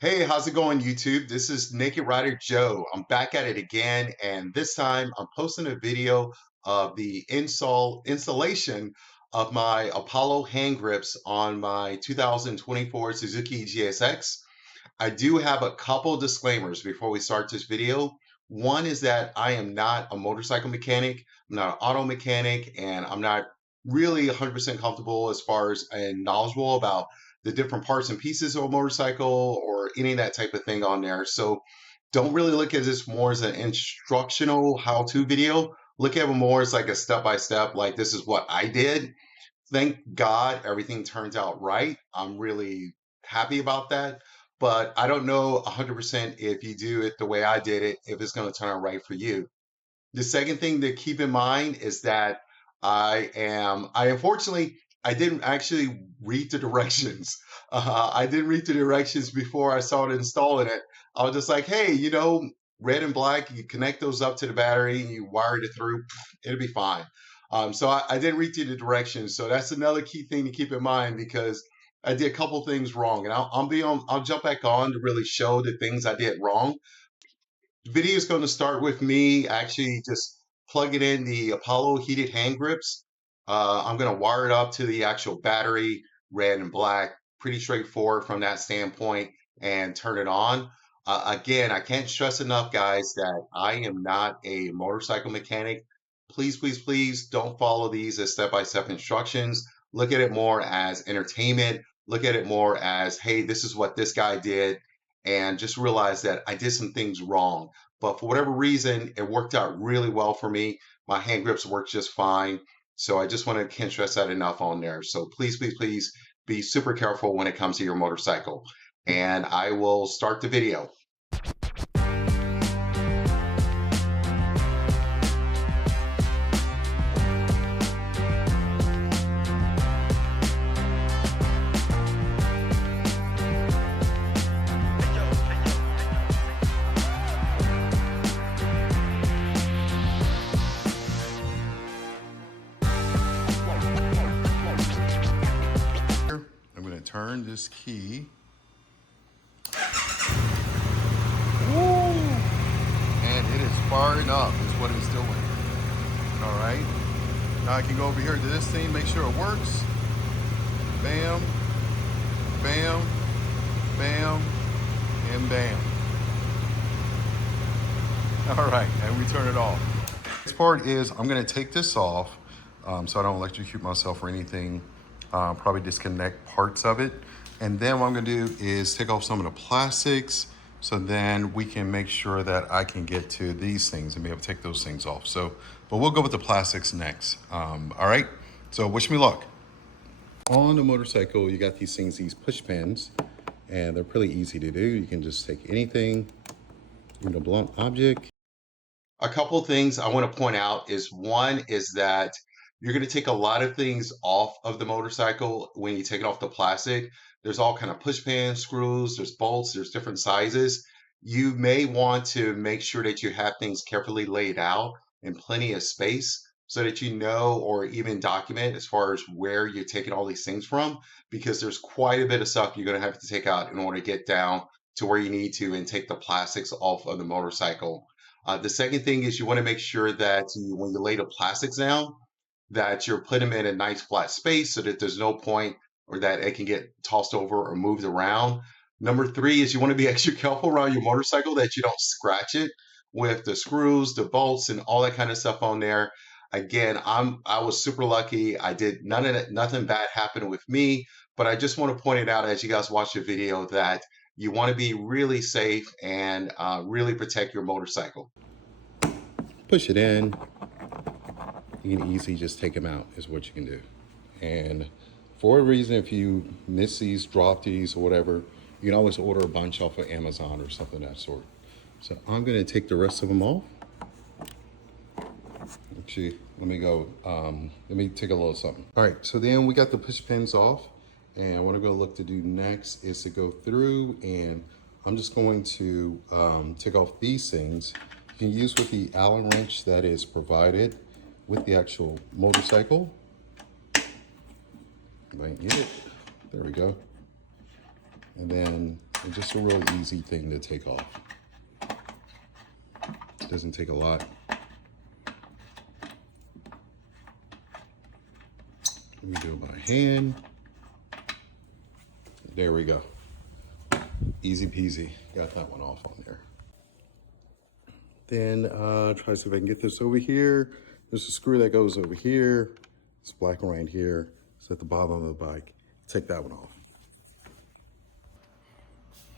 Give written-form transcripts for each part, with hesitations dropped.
Hey, how's it going, YouTube? This is Naked Rider Joe. I'm back at it again, and this time I'm posting a video of the installation of my Apollo hand grips on my 2024 Suzuki GSX. I do have a couple disclaimers before we start this video. One is that I am not a motorcycle mechanic, I'm not an auto mechanic, and I'm not really 100% comfortable as far as and knowledgeable about the different parts and pieces of a motorcycle or any of that type of thing on there. So don't really look at this more as an instructional how-to video. Look at it more as like a step-by-step, like this is what I did. Thank God everything turns out right. I'm really happy about that. But I don't know 100% if you do it the way I did it, if it's going to turn out right for you. The second thing to keep in mind is that I unfortunately, I didn't actually read the directions. I didn't read the directions before I started installing it. I was just like, hey, red and black, you connect those up to the battery and you wire it through, it'll be fine. So I didn't read through the directions. So that's another key thing to keep in mind because I did a couple things wrong, and I'll jump back on to really show the things I did wrong. The video is going to start with me actually just plugging in the Apollo heated hand grips. I'm going to wire it up to the actual battery, red and black, pretty straightforward from that standpoint, and turn it on. Again, I can't stress enough, guys, that I am not a motorcycle mechanic. Please, please, please don't follow these as step-by-step instructions. Look at it more as entertainment. Look at it more as, hey, this is what this guy did, and just realize that I did some things wrong. But for whatever reason, it worked out really well for me. My hand grips work just fine. So I just want to can't stress that enough on there. So please, please, please be super careful when it comes to your motorcycle. And I will start the video. I'm going to turn this key. Woo! And it is firing up is what it's doing. All right. Now I can go over here to this thing, make sure it works. Bam, bam, bam, and bam. All right, and we turn it off. This part is I'm going to take this off so I don't electrocute myself or anything. Probably disconnect parts of it. And then what I'm going to do is take off some of the plastics so then we can make sure that I can get to these things and be able to take those things off. But we'll go with the plastics next. All right, so wish me luck. On the motorcycle, you got these things, these push pins, and they're pretty easy to do. You can just take anything in a blunt object. A couple of things I want to point out is one is that you're going to take a lot of things off of the motorcycle when you take it off the plastic. There's all kind of push pins, screws, there's bolts, there's different sizes. You may want to make sure that you have things carefully laid out in plenty of space so that you know or even document as far as where you're taking all these things from, because there's quite a bit of stuff you're going to have to take out in order to get down to where you need to and take the plastics off of the motorcycle. The second thing is you want to make sure that when you lay the plastics down, that you're putting them in a nice flat space so that there's no point or that it can get tossed over or moved around. Number three is you want to be extra careful around your motorcycle that you don't scratch it with the screws, the bolts, and all that kind of stuff on there. Again, I was super lucky. I did none of that, nothing bad happened with me, but I just want to point it out as you guys watch the video that you want to be really safe and really protect your motorcycle. Push it in. You can easily just take them out is what you can do. And for a reason, if you miss these, drop these or whatever, you can always order a bunch off of Amazon or something of that sort. So I'm going to take the rest of them off. Actually, let me go, let me take a little something. All right, so then we got the push pins off, and what I'm gonna look to do next is to go through, and I'm just going to take off these things. You can use with the Allen wrench that is provided with the actual motorcycle. Might need it. There we go. And then And just a real easy thing to take off. It doesn't take a lot. Let me do it by hand. There we go. Easy peasy. Got that one off on there. Then try to see if I can get this over here. There's a screw that goes over here. It's black right here. It's at the bottom of the bike. Take that one off.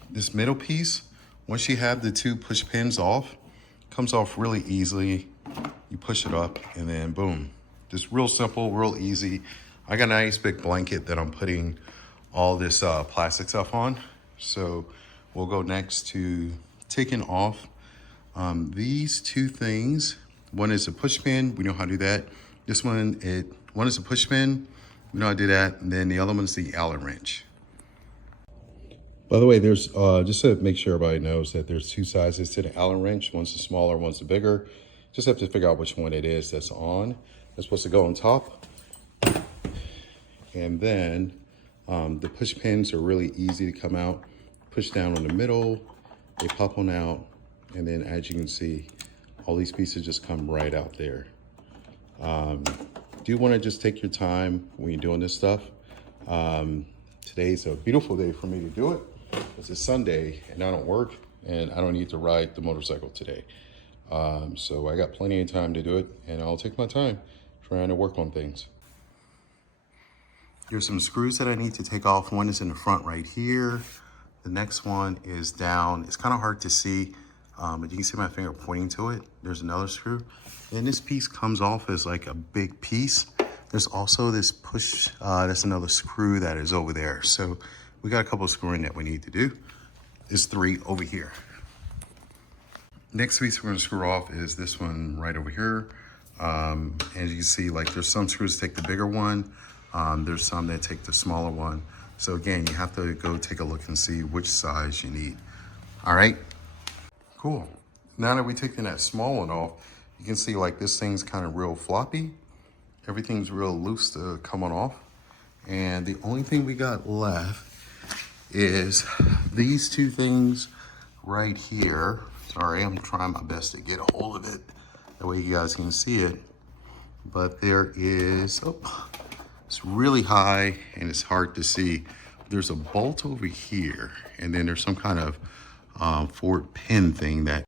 This middle piece, once you have the two push pins off, comes off really easily. You push it up and then boom. Just real simple, real easy. I got a nice big blanket that I'm putting all this plastic stuff on. So we'll go next to taking off these two things. One is a push pin, we know how to do that. This one, one is a push pin, we know how to do that. And then the other one is the Allen wrench. By the way, there's, just to make sure everybody knows that there's two sizes to the Allen wrench. One's the smaller, one's the bigger. Just have to figure out which one it is that's on. That's supposed to go on top. And then the push pins are really easy to come out. Push down on the middle, they pop on out. And then as you can see, all these pieces just come right out there. Do want to just take your time when you're doing this stuff. Today's a beautiful day for me to do it. It's a Sunday and I don't work and I don't need to ride the motorcycle today. So I got plenty of time to do it and I'll take my time trying to work on things. Here's some screws that I need to take off. One is in the front right here. The next one is down. It's kind of hard to see, but you can see my finger pointing to it. There's another screw. And this piece comes off as like a big piece. There's also this push, that's another screw that is over there. So we got a couple of screwing that we need to do. There's 3 over here. Next piece we're gonna screw off is this one right over here. As you can see, like there's some screws that take the bigger one. There's some that take the smaller one. So again, you have to go take a look and see which size you need. All right, cool. Now that we've taken that small one off, you can see like this thing's kind of real floppy. Everything's real loose to come on off. And the only thing we got left is these two things right here. Sorry, I'm trying my best to get a hold of it. That way you guys can see it. But there is, oh, it's really high and it's hard to see. There's a bolt over here and then there's some kind of forward pin thing that.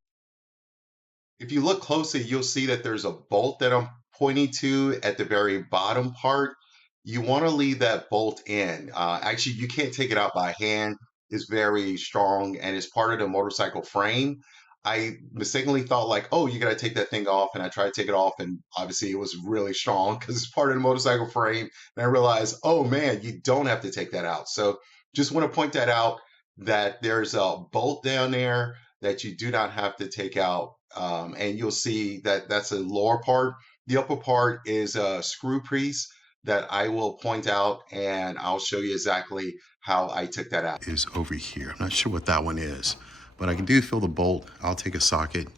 If you look closely, you'll see that there's a bolt that I'm pointing to at the very bottom part. You want to leave that bolt in. Actually, you can't take it out by hand. It's very strong and it's part of the motorcycle frame. I mistakenly thought like, oh, you got to take that thing off. And I tried to take it off and obviously it was really strong because it's part of the motorcycle frame. And I realized, oh man, you don't have to take that out. So just want to point that out, that there's a bolt down there that you do not have to take out. And you'll see that that's a lower part. The upper part is a screw piece that I will point out and I'll show you exactly how I took that out. Is over here. I'm not sure what that one is, but I can do feel the bolt. I'll take a socket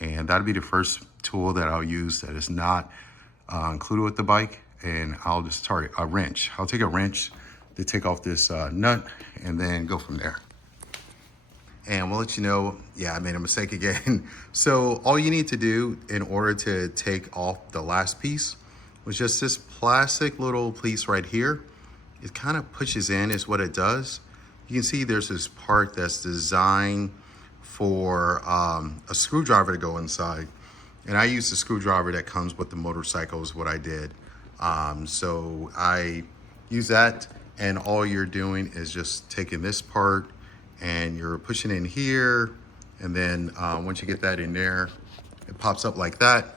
and that'll be the first tool that I'll use that is not included with the bike. And I'll just target a wrench. I'll take a wrench to take off this nut and then go from there. And we'll let you know, yeah, I made a mistake again. So all you need to do in order to take off the last piece was just this plastic little piece right here. It kind of pushes in is what it does. You can see there's this part that's designed for a screwdriver to go inside. And I use the screwdriver that comes with the motorcycle is what I did. So I use that and all you're doing is just taking this part and you're pushing in here. And then once you get that in there, it pops up like that.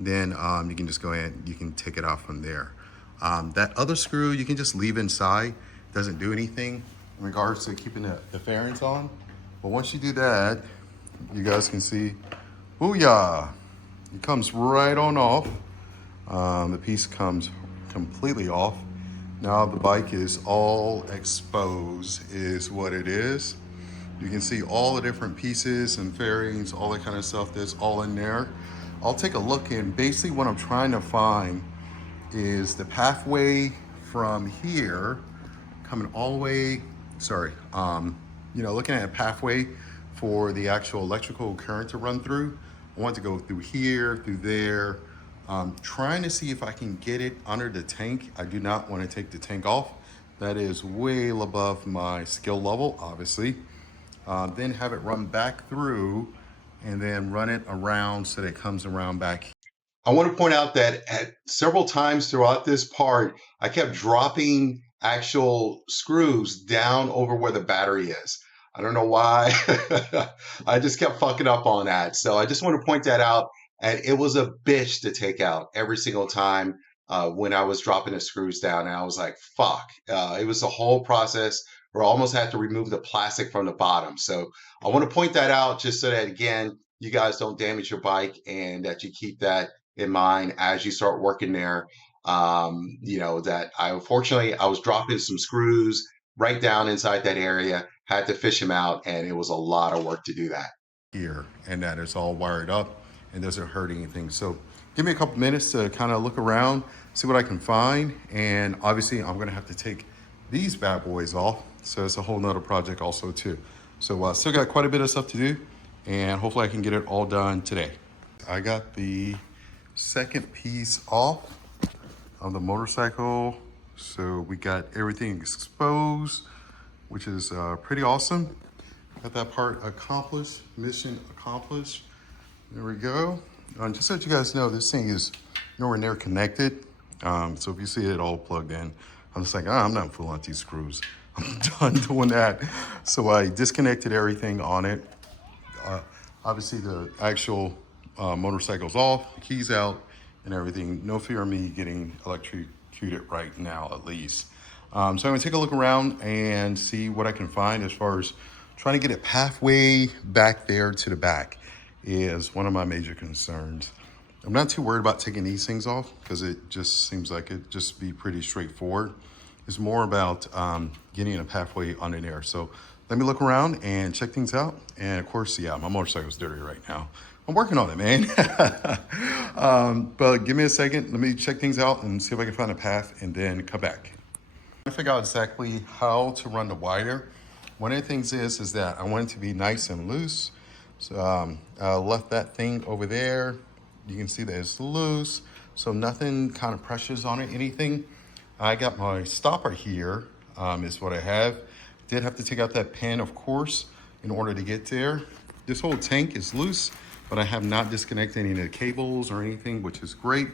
Then you can just go ahead, you can take it off from there. That other screw, you can just leave inside. It doesn't do anything in regards to keeping the fairings on. But once you do that, you guys can see, booyah, it comes right on off. The piece comes completely off. Now the bike is all exposed is what it is. You can see all the different pieces and fairings, all that kind of stuff that's all in there. I'll take a look and basically what I'm trying to find is the pathway from here coming all the way, sorry, looking at a pathway for the actual electrical current to run through. I want to go through here, through there, trying to see if I can get it under the tank. I do not want to take the tank off. That is way above my skill level, obviously. Then have it run back through and then run it around so that it comes around back. I want to point out that at several times throughout this part, I kept dropping actual screws down over where the battery is. I don't know why. I just kept fucking up on that. So I just want to point that out. And it was a bitch to take out every single time when I was dropping the screws down. And I was like, fuck. It was a whole process where I almost had to remove the plastic from the bottom. So I want to point that out just so that, again, you guys don't damage your bike and that you keep that in mind as you start working there. That unfortunately I was dropping some screws right down inside that area, had to fish them out, and it was a lot of work to do that. Here, and that it's all wired up and doesn't hurt anything. So give me a couple minutes to kind of look around, see what I can find. And obviously I'm gonna have to take these bad boys off. So it's a whole nother project also too. So still got quite a bit of stuff to do, and hopefully I can get it all done today. I got the second piece off of the motorcycle. So we got everything exposed, which is pretty awesome. Got that part accomplished, mission accomplished. There we go. Just so that you guys know, this thing is nowhere near connected. So if you see it all plugged in, I'm just like, I'm not fooling with these screws. I'm done doing that. So I disconnected everything on it. Obviously the actual motorcycle's off, the keys out and everything. No fear of me getting electrocuted right now, at least. So I'm gonna take a look around and see what I can find as far as trying to get it pathway back there to the back is one of my major concerns. I'm not too worried about taking these things off because it just seems like it'd just be pretty straightforward. It's more about getting a pathway under there. So let me look around and check things out. And of course, yeah, my motorcycle's dirty right now. I'm working on it, man. But give me a second. Let me check things out and see if I can find a path and then come back. I figure out exactly how to run the wire. One of the things is that I want it to be nice and loose. So I left that thing over there. You can see that it's loose. So nothing kind of pressures on it, anything. I got my stopper here, is what I have. Did have to take out that pin, of course, in order to get there. This whole tank is loose, but I have not disconnected any of the cables or anything, which is great.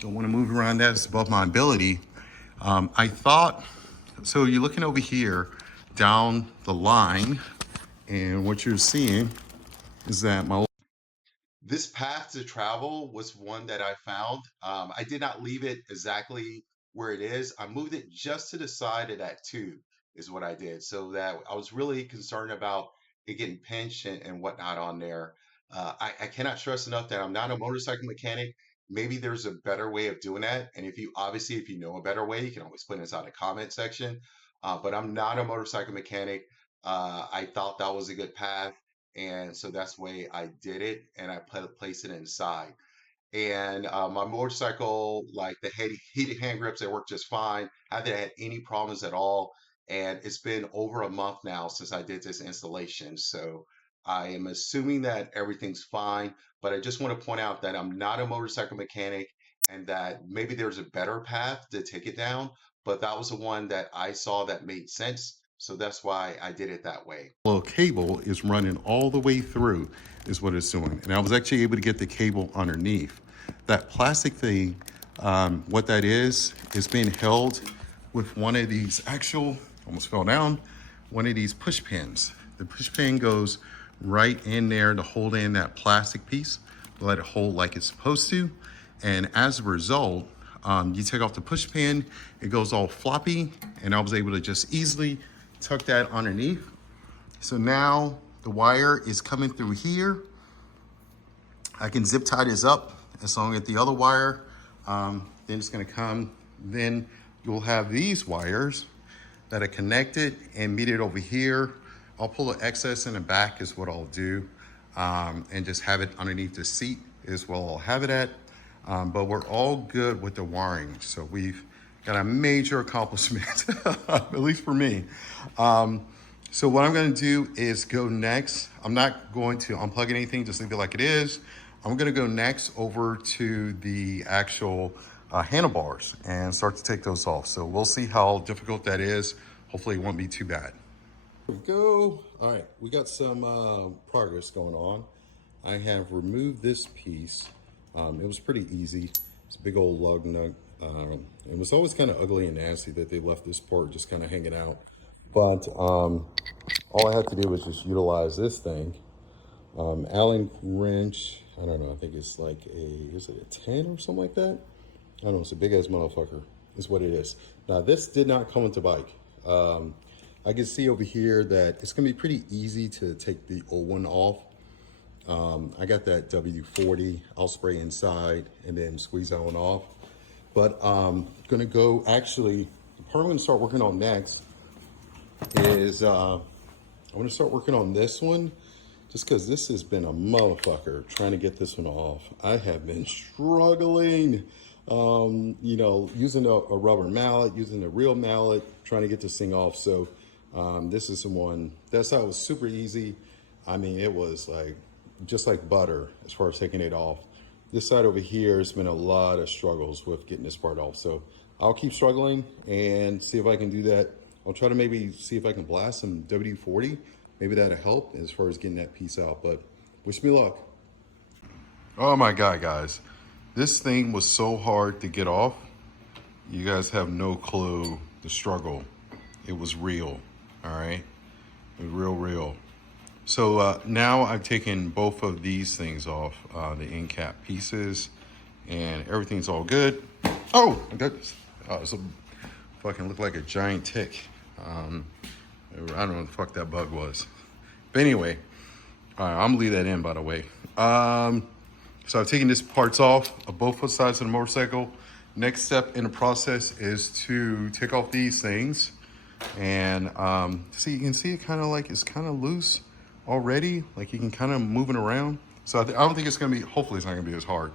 Don't want to move around that, it's above my ability. I thought, so you're looking over here down the line, and what you're seeing is that This path to travel was one that I found. I did not leave it exactly where it is. I moved it just to the side of that tube is what I did. So that I was really concerned about it getting pinched and whatnot on there. I cannot stress enough that I'm not a motorcycle mechanic. Maybe there's a better way of doing that. And if you know a better way, you can always put it inside the comment section. But I'm not a motorcycle mechanic. I thought that was a good path. And so that's the way I did it. And I placed it inside. And my motorcycle, like the heated hand grips, they work just fine. I haven't had any problems at all. And it's been over a month now since I did this installation. So I am assuming that everything's fine. But I just want to point out that I'm not a motorcycle mechanic and that maybe there's a better path to take it down. But that was the one that I saw that made sense. So that's why I did it that way. little cable is running all the way through is what it's doing. And I was actually able to get the cable underneath. That plastic thing, what that is being held with one of these actual, almost fell down, one of these push pins. The push pin goes right in there to hold in that plastic piece, let it hold like it's supposed to. And as a result, you take off the push pin, it goes all floppy, and I was able to just easily tuck that underneath. So now the wire is coming through here. I can zip tie this up as long as the other wire, then it's gonna come, then you'll have these wires that are connected and meet it over here. I'll pull the excess in the back is what I'll do, and just have it underneath the seat is where I'll have it at. But we're all good with the wiring. So we've got a major accomplishment, at least for me. So what I'm gonna do is go next. I'm not going to unplug anything, just leave it like it is. I'm gonna go next over to the actual handlebars and start to take those off. So we'll see how difficult that is. Hopefully it won't be too bad. Here we go. All right, we got some progress going on. I have removed this piece. It was pretty easy. It's a big old lug nut. It was always kind of ugly and nasty that they left this part just kind of hanging out. But all I had to do was just utilize this thing. Allen wrench, I don't know, I think it's like is it a 10 or something like that? I don't know, it's a big ass motherfucker, is what it is. Now this did not come with the bike. I can see over here that it's gonna be pretty easy to take the old one off. I got that WD-40, I'll spray inside and then squeeze that one off. But gonna go, actually, the part I'm gonna start working on next is I'm gonna start working on this one just because this has been a motherfucker trying to get this one off. I have been struggling, you know, using a rubber mallet, using a real mallet, trying to get this thing off. So this is the one, that's how it was super easy. I mean, it was like, just like butter as far as taking it off. This side over here has been a lot of struggles with getting this part off. So I'll keep struggling and see if I can do that. I'll try to maybe see if I can blast some WD-40. Maybe that'll help as far as getting that piece out, but wish me luck. Oh my God, guys. This thing was so hard to get off. You guys have no clue the struggle. It was real, all right? It was real. So now I've taken both of these things off, the end cap pieces, and everything's all good. Oh my goodness. It's a fucking looked like a giant tick. I don't know what the fuck that bug was. But anyway, I'm gonna leave that in, by the way. So I've taken these parts off of both sides of the motorcycle. Next step in the process is to take off these things. And see, you can see it kind of like it's kind of loose already. Like you can kind of move it around. So I don't think it's gonna be, hopefully it's not gonna be as hard.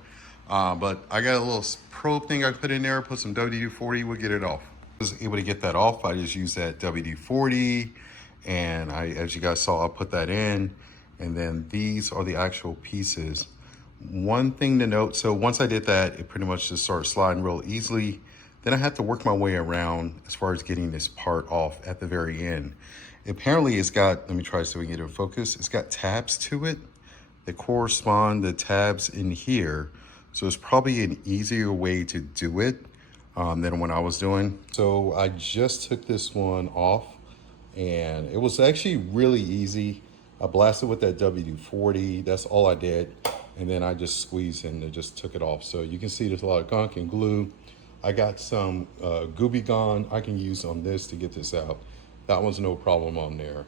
But I got a little probe thing I put in there, put some WD-40, we'll get it off. I was able to get that off. I just used that WD-40 and as you guys saw, I put that in, and then these are the actual pieces. One thing to note, so once I did that, it pretty much just started sliding real easily. Then I had to work my way around as far as getting this part off at the very end. Apparently it's got, let me try so we can get it in focus. It's got tabs to it that correspond to tabs in here. So it's probably an easier way to do it than what I was doing. So I just took this one off and it was actually really easy. I blasted with that WD-40, that's all I did. And then I just squeezed and it just took it off. So you can see there's a lot of gunk and glue. I got some Gooby Gone I can use on this to get this out. That was no problem on there.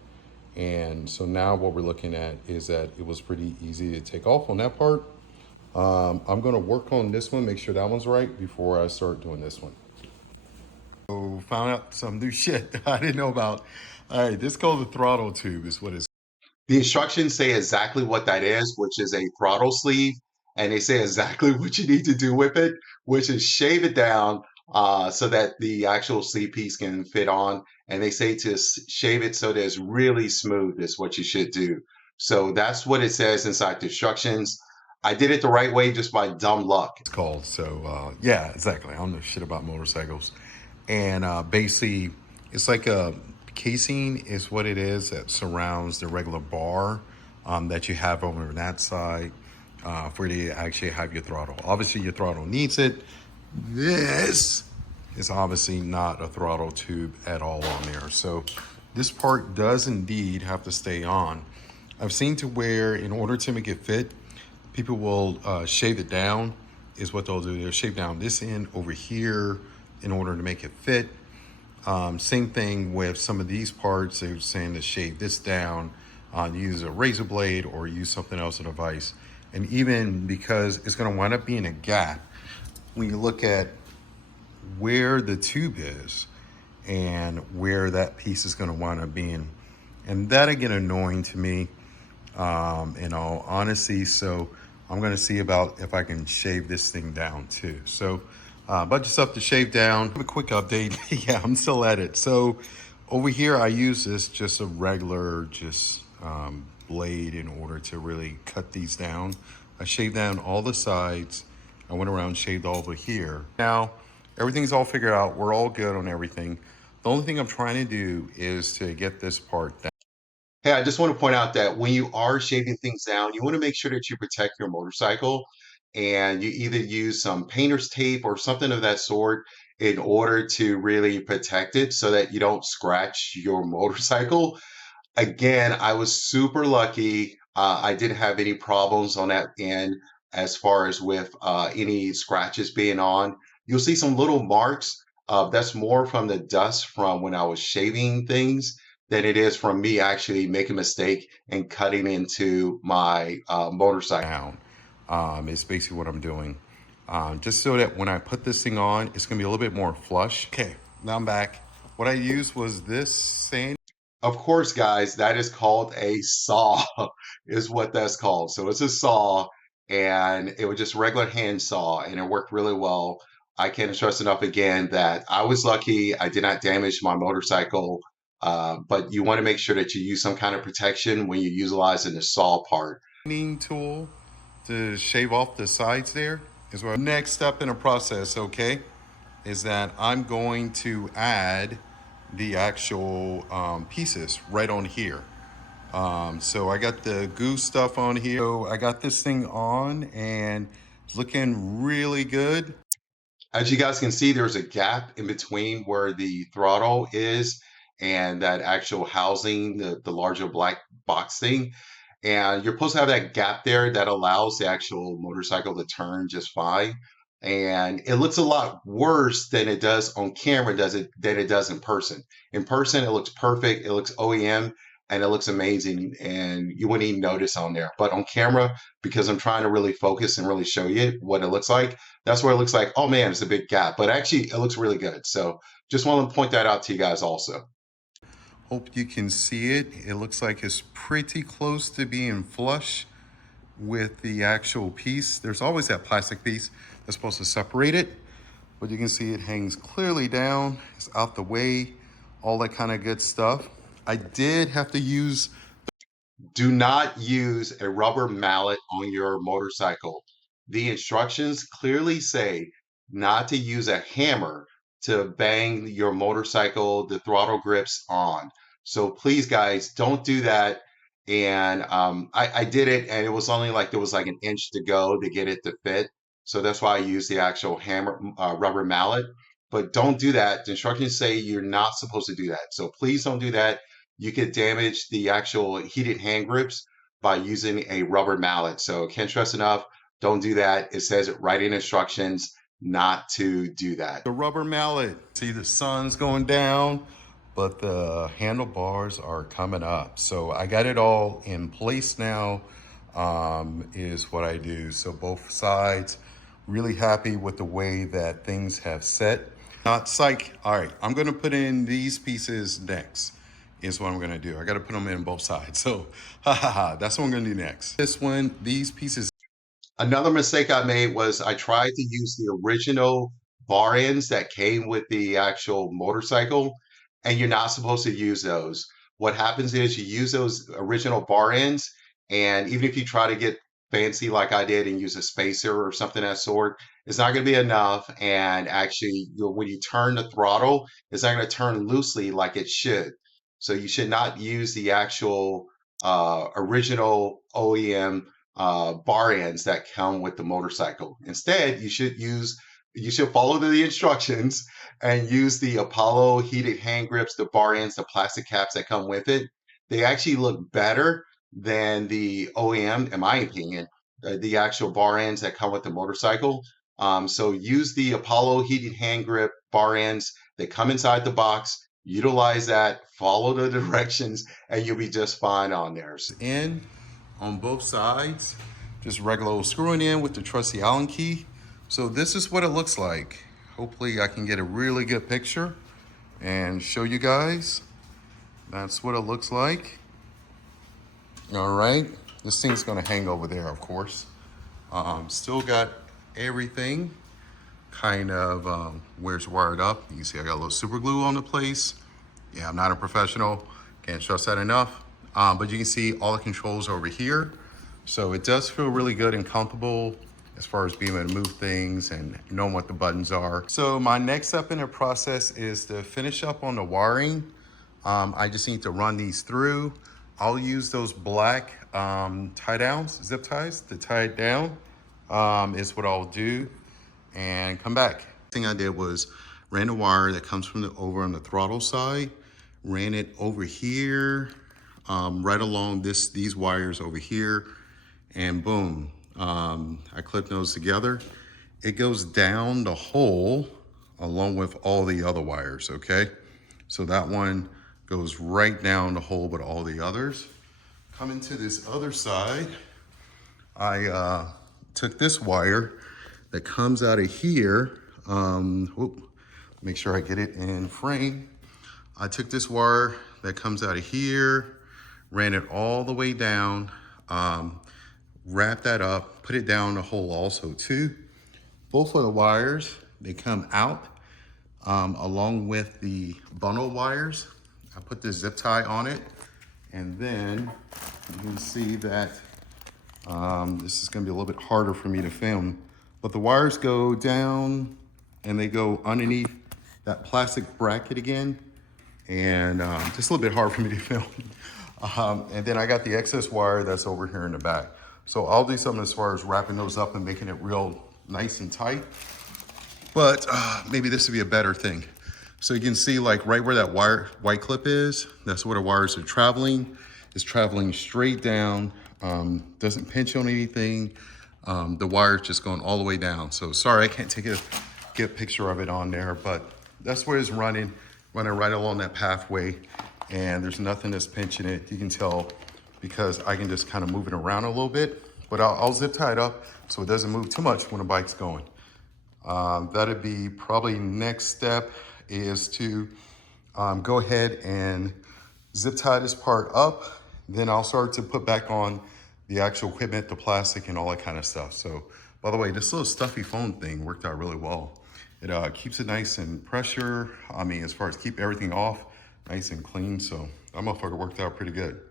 And so now what we're looking at is that it was pretty easy to take off on that part. I'm gonna work on this one, make sure that one's right before I start doing this one. So found out some new shit that I didn't know about. All right, this is called the throttle tube is what it's. The instructions say exactly what that is, which is a throttle sleeve, and they say exactly what you need to do with it, which is shave it down so that the actual sleeve piece can fit on. And they say to shave it so that it's really smooth is what you should do. So that's what it says inside the instructions. I did it the right way just by dumb luck. It's called. So yeah, exactly. I don't know shit about motorcycles. And basically, it's like a casing is what it is that surrounds the regular bar that you have over on that side for you to actually have your throttle. Obviously, your throttle needs it. This is obviously not a throttle tube at all on there. So this part does indeed have to stay on. I've seen to where in order to make it fit, people will shave it down is what they'll do. They'll shave down this end over here in order to make it fit. Same thing with some of these parts. They're saying to shave this down, use a razor blade or use something else, a device. And even because it's gonna wind up being a gap, when you look at where the tube is and where that piece is gonna wind up being. And that'll get annoying to me, in all honesty. So I'm gonna see about if I can shave this thing down too. So bunch of stuff to shave down. A quick update. Yeah, I'm still at it. So Over here, I use this just a regular, blade in order to really cut these down. I shaved down all the sides. I went around, shaved all over here. Now, everything's all figured out. We're all good on everything. The only thing I'm trying to do is to get this part down. Hey, I just want to point out that when you are shaving things down, you want to make sure that you protect your motorcycle and you either use some painter's tape or something of that sort in order to really protect it so that you don't scratch your motorcycle. Again, I was super lucky. I didn't have any problems on that end as far as with any scratches being on. You'll see some little marks. That's more from the dust from when I was shaving things than it is from me actually making a mistake and cutting into my motorcycle. Down is basically what I'm doing. Just so that when I put this thing on, it's gonna be a little bit more flush. Okay, now I'm back. What I used was this sand. Of course, guys, that is called a saw, is what that's called. So it's a saw, and it was just a regular hand saw, and it worked really well. I can't stress enough again that I was lucky. I did not damage my motorcycle, but you want to make sure that you use some kind of protection when you're utilizing the saw part. Tool to shave off the sides there is what next step in the process, okay, is that I'm going to add the actual pieces right on here. So I got the glue stuff on here. So I got this thing on and it's looking really good. As you guys can see, there's a gap in between where the throttle is and that actual housing, the larger black box thing. And you're supposed to have that gap there that allows the actual motorcycle to turn just fine. And it looks a lot worse than it does on camera, than it does in person. In person, it looks perfect. It looks OEM and it looks amazing, and you wouldn't even notice on there. But on camera, because I'm trying to really focus and really show you what it looks like, that's where it looks like, oh man, it's a big gap. But actually, it looks really good. So just want to point that out to you guys also. Hope you can see it. It looks like it's pretty close to being flush with the actual piece. There's always that plastic piece that's supposed to separate it, but you can see it hangs clearly down. It's out the way, all that kind of good stuff. I did have to use. Do not use a rubber mallet on your motorcycle. The instructions clearly say not to use a hammer to bang your motorcycle, the throttle grips on. So please, guys, don't do that. And I did it, and it was only like there was like an inch to go to get it to fit. So that's why I use the actual hammer, rubber mallet. But don't do that. The instructions say you're not supposed to do that. So please don't do that. You could damage the actual heated hand grips by using a rubber mallet. So can't stress enough, don't do that. It says it right in instructions not to do that. The rubber mallet. See, the sun's going down, but the handlebars are coming up. So I got it all in place now, is what I do. So both sides, really happy with the way that things have set. Not psych. All right, I'm gonna put in these pieces next, is what I'm gonna do. I gotta put them in both sides. So, that's what I'm gonna do next. This one, these pieces. Another mistake I made was I tried to use the original bar ends that came with the actual motorcycle, and you're not supposed to use those. What happens is you use those original bar ends, and even if you try to get fancy like I did and use a spacer or something of that sort, it's not going to be enough. And actually, when you turn the throttle, it's not going to turn loosely like it should. So you should not use the actual original OEM bar ends that come with the motorcycle. Instead, you should follow the instructions and use the Apollo heated hand grips, the bar ends, the plastic caps that come with it. They actually look better than the OEM, in my opinion, the actual bar ends that come with the motorcycle. So use the Apollo heated hand grip bar ends. They come inside the box. Utilize that, follow the directions, and you'll be just fine on there. In on both sides, just regular old screwing in with the trusty Allen key. So this is what it looks like. Hopefully I can get a really good picture and show you guys. That's what it looks like. All right, this thing's gonna hang over there, of course. Still got everything kind of where it's wired up. You can see I got a little super glue on the place. Yeah, I'm not a professional. Can't stress that enough. But you can see all the controls over here. So it does feel really good and comfortable as far as being able to move things and knowing what the buttons are. So my next step in the process is to finish up on the wiring. I just need to run these through. I'll use those black tie downs, zip ties to tie it down is what I'll do and come back. Thing I did was ran a wire that comes from the over on the throttle side, ran it over here, right along these wires over here, and boom, I clipped those together. It goes down the hole along with all the other wires, okay? So that one goes right down the hole with all the others. Coming to this other side, I took this wire that comes out of here. Make sure I get it in frame. I took this wire that comes out of here, ran it all the way down, wrap that up, put it down the hole also too. Both of the wires, they come out along with the bundle wires. I put the zip tie on it, and then you can see that this is gonna be a little bit harder for me to film, but the wires go down and they go underneath that plastic bracket again, and just a little bit hard for me to film. And then I got the excess wire that's over here in the back. So I'll do something as far as wrapping those up and making it real nice and tight. But maybe this would be a better thing. So you can see like right where that white clip is, that's where the wires are traveling. It's traveling straight down, doesn't pinch on anything. The wire's just going all the way down. So sorry, I can't get a picture of it on there, but that's where it's running right along that pathway, and there's nothing that's pinching it. You can tell because I can just kind of move it around a little bit, but I'll zip tie it up so it doesn't move too much when the bike's going. That'd be probably next step is to go ahead and zip tie this part up. Then I'll start to put back on the actual equipment, the plastic and all that kind of stuff. So by the way, this little stuffy foam thing worked out really well. It keeps it nice and pressure. I mean, as far as keep everything off, nice and clean. So that motherfucker worked out pretty good.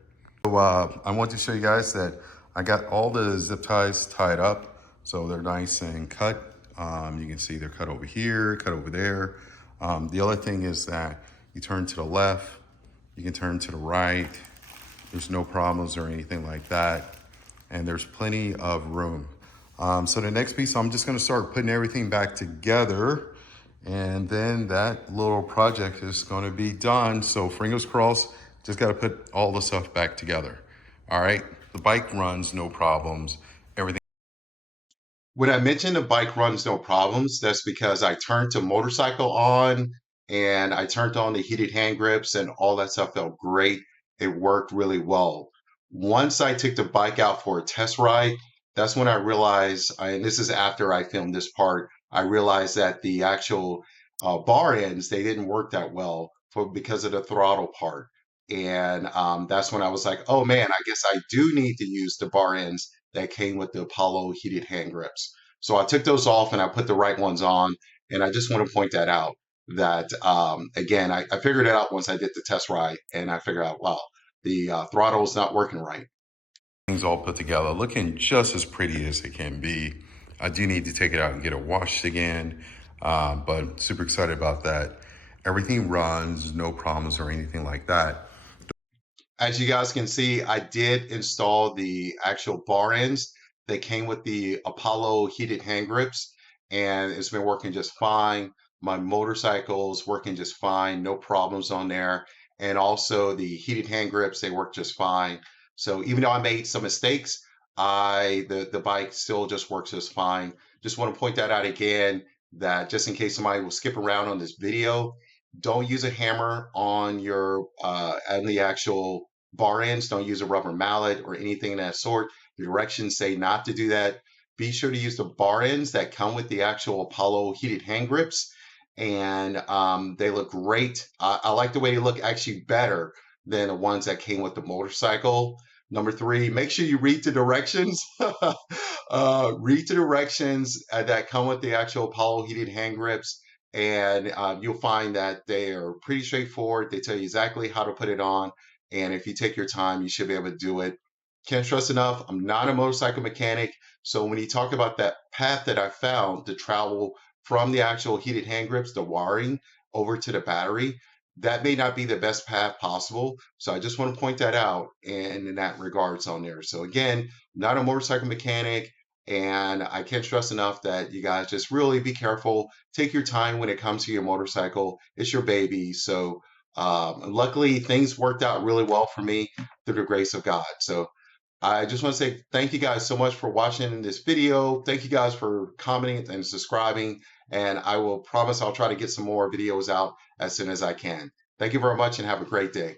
So I want to show you guys that I got all the zip ties tied up. So they're nice and cut. You can see they're cut over here, cut over there. The other thing is that you turn to the left, you can turn to the right. There's no problems or anything like that. And there's plenty of room. So the next piece, I'm just gonna start putting everything back together, and then that little project is gonna be done. So fingers crossed, just gotta put all the stuff back together. All right, the bike runs, no problems, everything. When I mentioned the bike runs no problems, that's because I turned the motorcycle on and I turned on the heated hand grips and all that stuff felt great. It worked really well. Once I took the bike out for a test ride, that's when I realized, and this is after I filmed this part, I realized that the actual bar ends, they didn't work that well because of the throttle part. And that's when I was like, oh man, I guess I do need to use the bar ends that came with the Apollo heated hand grips. So I took those off and I put the right ones on. And I just want to point that out that, again, I figured it out once I did the test ride and I figured out, wow, the throttle is not working right. Things all put together, looking just as pretty as it can be. I do need to take it out and get it washed again, but super excited about that. Everything runs, no problems or anything like that. As you guys can see, I did install the actual bar ends that came with the Apollo heated hand grips, and it's been working just fine. My motorcycle's working just fine, no problems on there. And also the heated hand grips, they work just fine. So even though I made some mistakes, the bike still just works just fine. Just want to point that out again, that just in case somebody will skip around on this video, don't use a hammer on the actual bar ends. Don't use a rubber mallet or anything of that sort. The directions say not to do that. Be sure to use the bar ends that come with the actual Apollo heated hand grips, and they look great. I like the way they look, actually better than the ones that came with the motorcycle. Number three, make sure you read the directions. Read the directions that come with the actual Apollo heated hand grips. and you'll find that they are pretty straightforward. They tell you exactly how to put it on, and if you take your time, you should be able to do it. Can't stress enough, I'm not a motorcycle mechanic, so when you talk about that path that I found to travel from the actual heated hand grips, the wiring, over to the battery, that may not be the best path possible. So I just want to point that out in that regards on there. So again, not a motorcycle mechanic, and I can't stress enough that you guys just really be careful. Take your time when it comes to your motorcycle. It's your baby. So luckily, things worked out really well for me through the grace of God. So I just want to say thank you guys so much for watching this video. Thank you guys for commenting and subscribing. And I will promise I'll try to get some more videos out as soon as I can. Thank you very much and have a great day.